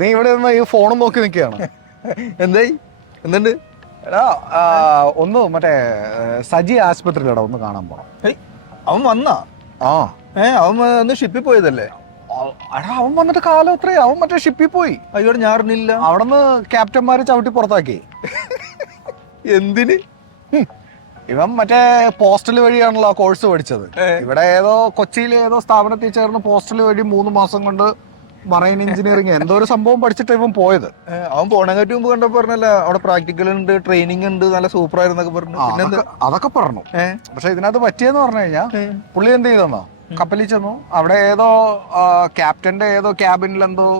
നീ ഇവിടെ നിന്ന് ഈ ഫോണും നോക്കി നിൽക്കുകയാണ്. എന്തായി? എന്തുണ്ട്? എടാ ഒന്ന് മറ്റേ സജി ആശുപത്രിയിലടാ ഒന്ന് കാണാൻ പോണം. അവൻ വന്നാ? ആ അവൻ ഒന്ന് ഷിപ്പിൽ പോയതല്ലേ? എടാ അവൻ വന്നിട്ട് കാലം എത്രയും, അവൻ മറ്റേ ഷിപ്പിൽ പോയി. അയ്യോടെ ഞാൻ അറിഞ്ഞില്ല. അവിടെ നിന്ന് ക്യാപ്റ്റന്മാര് ചവിട്ടി പുറത്താക്കി. എന്തിന്? ഇവൻ മറ്റേ പോസ്റ്റൽ വഴിയാണല്ലോ ആ കോഴ്സ് പഠിച്ചത്. ഇവിടെ ഏതോ കൊച്ചിയിലെ ഏതോ സ്ഥാപനത്തിൽ ചേർന്ന് പോസ്റ്റൽ വഴി 3 മാസം കൊണ്ട് മറൈൻ എഞ്ചിനീയറിംഗ് എന്തോ ഒരു സംഭവം പഠിച്ചിട്ട് ഇവൻ പോയത്. അവൻ പോണേക്കാട്ടി മുമ്പ് കണ്ടപ്പോ പറഞ്ഞല്ല അവിടെ പ്രാക്ടിക്കൽ ഉണ്ട്, ട്രെയിനിങ് ഉണ്ട്, നല്ല സൂപ്പർ ആയിരുന്നൊക്കെ പറഞ്ഞു. അതൊക്കെ പറഞ്ഞു. പക്ഷെ ഇതിനകത്ത് പറ്റിയെന്ന് പറഞ്ഞു കഴിഞ്ഞാൽ പുള്ളി എന്ത് ചെയ്തെന്നോ, കപ്പലിൽ ചെന്നു. അവിടെ ഏതോ ക്യാപ്റ്റന്റെ ഏതോ ക്യാബിനിലെന്തോ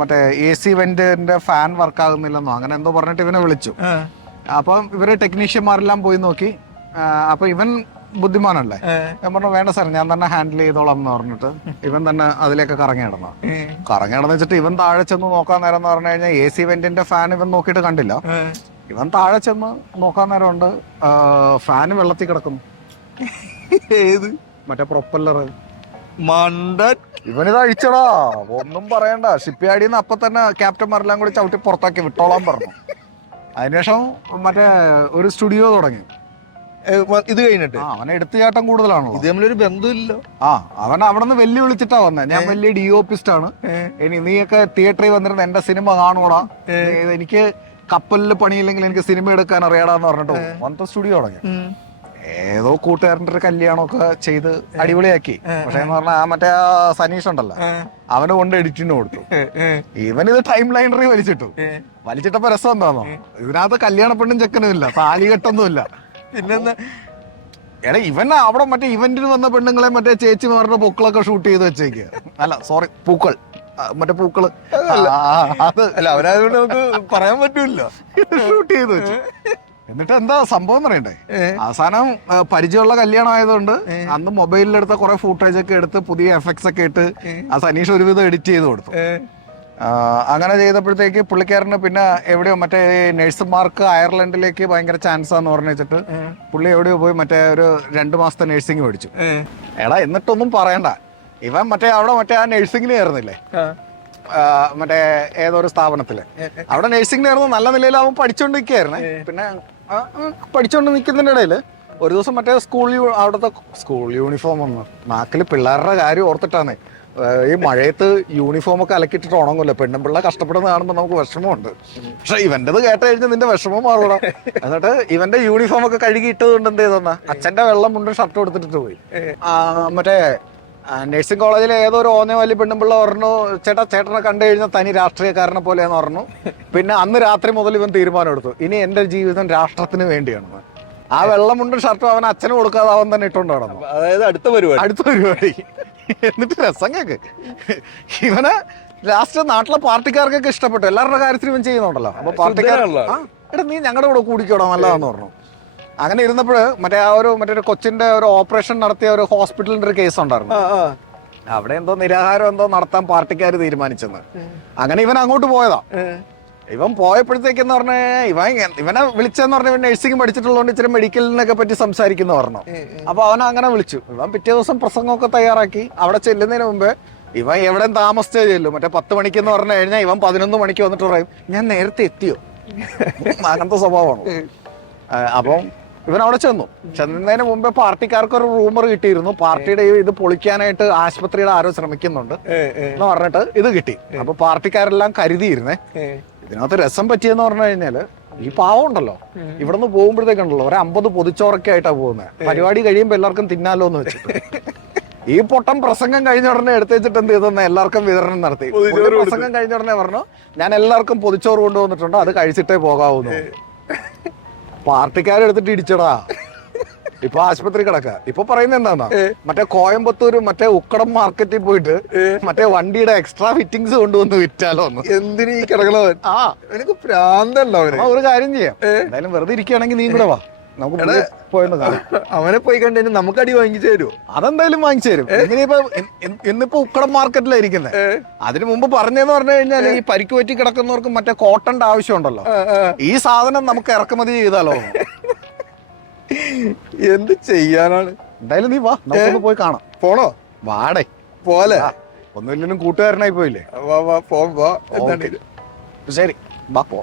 മറ്റേ AC വെന്റിന്റെ ഫാൻ വർക്ക് ആകുന്നില്ലെന്നോ അങ്ങനെ എന്തോ പറഞ്ഞിട്ട് ഇവനെ വിളിച്ചു. അപ്പം ഇവര് ടെക്നീഷ്യന്മാരെല്ലാം പോയി നോക്കി. അപ്പൊ ഇവൻ ബുദ്ധിമാനല്ലേ, ഞാൻ പറഞ്ഞു വേണ്ട സാർ ഞാൻ തന്നെ ഹാൻഡിൽ ചെയ്തോളാം എന്ന് പറഞ്ഞിട്ട് ഇവൻ തന്നെ അതിലേക്ക് കറങ്ങി നടന്നു വെച്ചിട്ട് ഇവൻ താഴെ ചെന്ന് നോക്കാൻ നേരം എന്ന് പറഞ്ഞു കഴിഞ്ഞാൽ AC വെന്റിന്റെ ഫാൻ ഇവൻ നോക്കിയിട്ട് കണ്ടില്ല. ഇവൻ താഴെ ചെന്ന് നോക്കാൻ നേരം ഉണ്ട് ഫാന് വെള്ളത്തിൽ കിടക്കുന്നു. ഏത്? മറ്റേ പ്രൊപ്പല്ലർ മണ്ടൻ. ഇവനിത് അഴിച്ചടാ, ഒന്നും പറയണ്ട. ഷിപ്പ് യാർഡിൽ നിന്ന് അപ്പൊ തന്നെ ക്യാപ്റ്റന്മാരെല്ലാം കൂടി ചവിട്ടി പുറത്താക്കി വിട്ടോളാൻ പറഞ്ഞു. അതിനുശേഷം മറ്റേ ഒരു സ്റ്റുഡിയോ തുടങ്ങി. ഇത് കഴിഞ്ഞിട്ട് അവനെ എടുത്തുചാട്ടം കൂടുതലാണല്ലോ. ഇത് തമ്മിലൊരു ബന്ധമില്ല. അവൻ അവിടെ നിന്ന് വെല്ലു വിളിച്ചിട്ടാ വന്നെ, ഞാൻ വലിയ DOPist ആണ്, ഇനി നീയൊക്കെ തിയേറ്ററിൽ വന്നിരുന്ന എന്റെ സിനിമ കാണൂടാ, എനിക്ക് കപ്പലിൽ പണിയില്ലെങ്കിൽ എനിക്ക് സിനിമ എടുക്കാൻ അറിയാടാന്ന് പറഞ്ഞിട്ട് വന്നിട്ട് സ്റ്റുഡിയോ തുടങ്ങി. ഏതോ കൂട്ടുകാരൻ്റെ ഒരു കല്യാണമൊക്കെ ചെയ്ത് അടിപൊളിയാക്കി. പക്ഷെ എന്ന് പറഞ്ഞാൽ മറ്റേ സനീഷ് ഉണ്ടല്ലോ, അവന് കൊണ്ട് എഡിറ്റിന് കൊടുത്തു. ഇവനിത് ടൈം ലൈനറി വലിച്ചിട്ടപ്പോ രസം എന്താണോ, ഇതിനകത്ത് കല്യാണ പെണ്ണും ചെക്കനും ഇല്ല, താലികെട്ടൊന്നും ഇല്ല. പിന്നെന്താ എടാ ഇവൻ അവിടെ മറ്റേ ഇവന്റിന് വന്ന പെണ്ണുങ്ങളെ മറ്റേ ചേച്ചിമാരുടെ പൊക്കളൊക്കെ ഷൂട്ട് ചെയ്ത് വെച്ചേക്കുക. അല്ല സോറി, പൂക്കൾ, മറ്റേ പൂക്കള് അത് അല്ല, അവരായതുകൊണ്ട് നമുക്ക് പറയാൻ പറ്റൂല്ലോ. ഷൂട്ട് ചെയ്ത് വെച്ചു. എന്നിട്ട് എന്താ സംഭവം എന്ന് പറയണ്ടേ, അവസാനം പരിചയമുള്ള കല്യാണം ആയതുകൊണ്ട് അന്ന് മൊബൈലിലെടുത്ത കുറെ ഫൂട്ടേജ് ഒക്കെ എടുത്ത് പുതിയ എഫക്ട്സ് ഒക്കെ ഇട്ട് ആ സനീഷ് ഒരുവിധം എഡിറ്റ് ചെയ്ത് കൊടുത്തു. അങ്ങനെ ചെയ്തപ്പോഴത്തേക്ക് പുള്ളിക്കാരന് പിന്നെ എവിടെയോ മറ്റേ നഴ്സുമാർക്ക് അയർലൻഡിലേക്ക് ഭയങ്കര ചാൻസാന്ന് പറഞ്ഞു വെച്ചിട്ട് പുള്ളി എവിടെയോ പോയി മറ്റേ ഒരു 2 മാസത്തെ നഴ്സിംഗ് മേടിച്ചു. എടാ എന്നിട്ടൊന്നും പറയണ്ട, ഇവൻ മറ്റേ അവിടെ മറ്റേ ആ നഴ്സിംഗിന് കയറുന്നില്ലേ, മറ്റേ ഏതൊരു സ്ഥാപനത്തില് അവിടെ നഴ്സിംഗിന് കയറുന്നു. നല്ല നിലയിൽ അവൻ പഠിച്ചോണ്ട് നിൽക്കുകയായിരുന്നേ. പിന്നെ പഠിച്ചോണ്ട് നിൽക്കുന്നതിന്റെ ഇടയിൽ ഒരു ദിവസം മറ്റേ അവിടുത്തെ സ്കൂൾ യൂണിഫോം ഒന്ന് നാക്കില് പിള്ളേരുടെ കാര്യം ഓർത്തിട്ടാണ്. ഈ മഴയത്ത് യൂണിഫോം ഒക്കെ അലക്കിട്ടിട്ട് ഉണങ്ങൂല്ലോ, പെണ്ണുപിള്ള കഷ്ടപ്പെടുന്ന കാണുമ്പോൾ നമുക്ക് വിഷമമുണ്ട്. പക്ഷെ ഇവന്റേത് കേട്ട് കഴിഞ്ഞാൽ നിന്റെ വിഷമം മാറൂടാ. എന്നിട്ട് ഇവന്റെ യൂണിഫോം ഒക്കെ കഴുകി ഇട്ടതുകൊണ്ട് എന്ത് ചെയ്തെന്നാ അച്ഛന്റെ വെള്ളം മുണ്ടും ഷർട്ട് എടുത്തിട്ട് പോയി. മറ്റേ നഴ്സിംഗ് കോളേജിലെ ഏതോ ഒരു ഓന്നേവാലി പെണ്ണുമ്പിള്ള പറഞ്ഞു, ചേട്ടനെ കണ്ടു കഴിഞ്ഞാൽ തനി രാഷ്ട്രീയക്കാരനെ പോലെയെന്ന് പറഞ്ഞു. പിന്നെ അന്ന് രാത്രി മുതൽ ഇവൻ തീരുമാനം എടുത്തു, ഇനി എന്റെ ജീവിതം രാഷ്ട്രത്തിന് വേണ്ടിയാണെന്ന്. ആ വെള്ളമുണ്ടും ഷർട്ടും അവൻ അച്ഛന് കൊടുക്കാതെ അവൻ തന്നെ ഇട്ടുകൊണ്ട് നടന്നു. അതായത് അടുത്ത പരിപാടി. എന്നിട്ട് രസം കേക്ക്, ഇവനെ ലാസ്റ്റ് നാട്ടിലെ പാർട്ടിക്കാർക്കൊക്കെ ഇഷ്ടപ്പെട്ടു. എല്ലാവരുടെ കാര്യത്തിൽ ഇവൻ ചെയ്യുന്നുണ്ടല്ലോ. അപ്പൊ പാർട്ടിക്കാർ എടാ നീ ഞങ്ങളുടെ കൂടെ കൂടിക്കോടാ നല്ലതാന്ന് പറഞ്ഞു. അങ്ങനെ ഇരുന്നപ്പോൾ മറ്റേ കൊച്ചിന്റെ ഒരു ഓപ്പറേഷൻ നടത്തിയ ഒരു ഹോസ്പിറ്റലിന്റെ ഒരു കേസ് ഉണ്ടായിരുന്നു. അവിടെ എന്തോ നിരാഹാരം എന്തോ നടത്താൻ പാർട്ടിക്കാർ തീരുമാനിച്ചെന്ന്. അങ്ങനെ ഇവൻ അങ്ങോട്ട് പോയതാ. ഇവൻ പോയപ്പോഴത്തേക്കെന്ന് പറഞ്ഞാൽ ഇവനെ വിളിച്ചെന്ന് പറഞ്ഞ നഴ്സിംഗ് പഠിച്ചിട്ടുള്ളതുകൊണ്ട് ഇച്ചിരി മെഡിക്കലിനൊക്കെ പറ്റി സംസാരിക്കുന്ന പറഞ്ഞു. അപ്പൊ അവനെ അങ്ങനെ വിളിച്ചു. ഇവൻ പിറ്റേ ദിവസം പ്രസംഗമൊക്കെ തയ്യാറാക്കി. അവിടെ ചെല്ലുന്നതിന് മുമ്പ് ഇവൻ എവിടെയും താമസിച്ചേ ചെല്ലും. മറ്റേ 10 മണിക്കെന്ന് പറഞ്ഞു കഴിഞ്ഞാൽ ഇവൻ 11 മണിക്ക് വന്നിട്ട് പറയും ഞാൻ നേരത്തെ എത്തിയോ. അങ്ങനത്തെ സ്വഭാവമാണ്. അപ്പം ഇവൻ അവിടെ ചെന്നതിന് മുമ്പേ പാർട്ടിക്കാർക്ക് ഒരു റൂമർ കിട്ടിയിരുന്നു, പാർട്ടിയുടെ ഇത് പൊളിക്കാനായിട്ട് ആശുപത്രിയുടെ ആരോ ശ്രമിക്കുന്നുണ്ട് എന്ന് പറഞ്ഞിട്ട് ഇത് കിട്ടി. അപ്പൊ പാർട്ടിക്കാരെല്ലാം കരുതിയിരുന്നേ. ഇതിനകത്ത് രസം പറ്റിയെന്ന് പറഞ്ഞു കഴിഞ്ഞാല് ഈ പാവം ഉണ്ടല്ലോ, ഇവിടെ നിന്ന് പോകുമ്പോഴത്തേക്കുണ്ടല്ലോ ഒരു 50 പൊതിച്ചോറൊക്കെ ആയിട്ടാ പോകുന്നത്. പരിപാടി കഴിയുമ്പോ എല്ലാവർക്കും തിന്നാലോ എന്ന് വെച്ചിട്ട് ഈ പൊട്ടം പ്രസംഗം കഴിഞ്ഞ ഉടനെ എടുത്ത് വെച്ചിട്ട് എന്ത് ചെയ്തെന്ന് എല്ലാവർക്കും വിതരണം നടത്തി. പ്രസംഗം കഴിഞ്ഞ ഉടനെ പറഞ്ഞു ഞാൻ എല്ലാവർക്കും പൊതിച്ചോറ് കൊണ്ടുവന്നിട്ടുണ്ട്, അത് കഴിച്ചിട്ടേ പോകാവൂന്ന്. പാർട്ടിക്കാരെടുത്തിട്ട് ഇടിച്ചടാ. ഇപ്പൊ ആശുപത്രി കിടക്ക. ഇപ്പൊ പറയുന്നത് എന്താന്നാ, മറ്റേ കോയമ്പത്തൂര് മറ്റേ ഉക്കടം മാർക്കറ്റിൽ പോയിട്ട് മറ്റേ വണ്ടിയുടെ എക്സ്ട്രാ ഫിറ്റിങ്സ് കൊണ്ടുവന്ന് വിറ്റാലോ. എന്തിനീ കിടക്കണവൻ? എനിക്ക് പ്രാന്തല്ലോ. ഒരു കാര്യം ചെയ്യാം, എന്തായാലും വെറുതെ ഇരിക്കുകയാണെങ്കിൽ നീ കൂടെ വാ, നമുക്ക് പോയെന്ന് കാണാം. അവനെ പോയി കണ്ടു നമുക്ക് അടി വാങ്ങിച്ചു തരുമോ? അതെന്തായാലും വാങ്ങിച്ചു തരും. ഇനിയിപ്പോ ഇന്നിപ്പോ ഉക്കടം മാർക്കറ്റിലായിരിക്കുന്നത്. അതിനു മുമ്പ് പറഞ്ഞെന്ന് പറഞ്ഞു കഴിഞ്ഞാൽ ഈ പരിക്ക് പറ്റി കിടക്കുന്നവർക്ക് മറ്റേ കോട്ടന്റെ ആവശ്യമുണ്ടല്ലോ, ഈ സാധനം നമുക്ക് ഇറക്കുമതി ചെയ്താലോ. എന്ത് ചെയ്യാനാണ്? എന്തായാലും നീ വാ, നമുക്കൊന്ന് പോയി കാണാം. പോണോ? വാടേ പോലെ ഒന്നുമില്ലെങ്കിലും കൂട്ടുകാരനായി പോയില്ലേ. പോകുമ്പോ ശരി, ബാ പോ.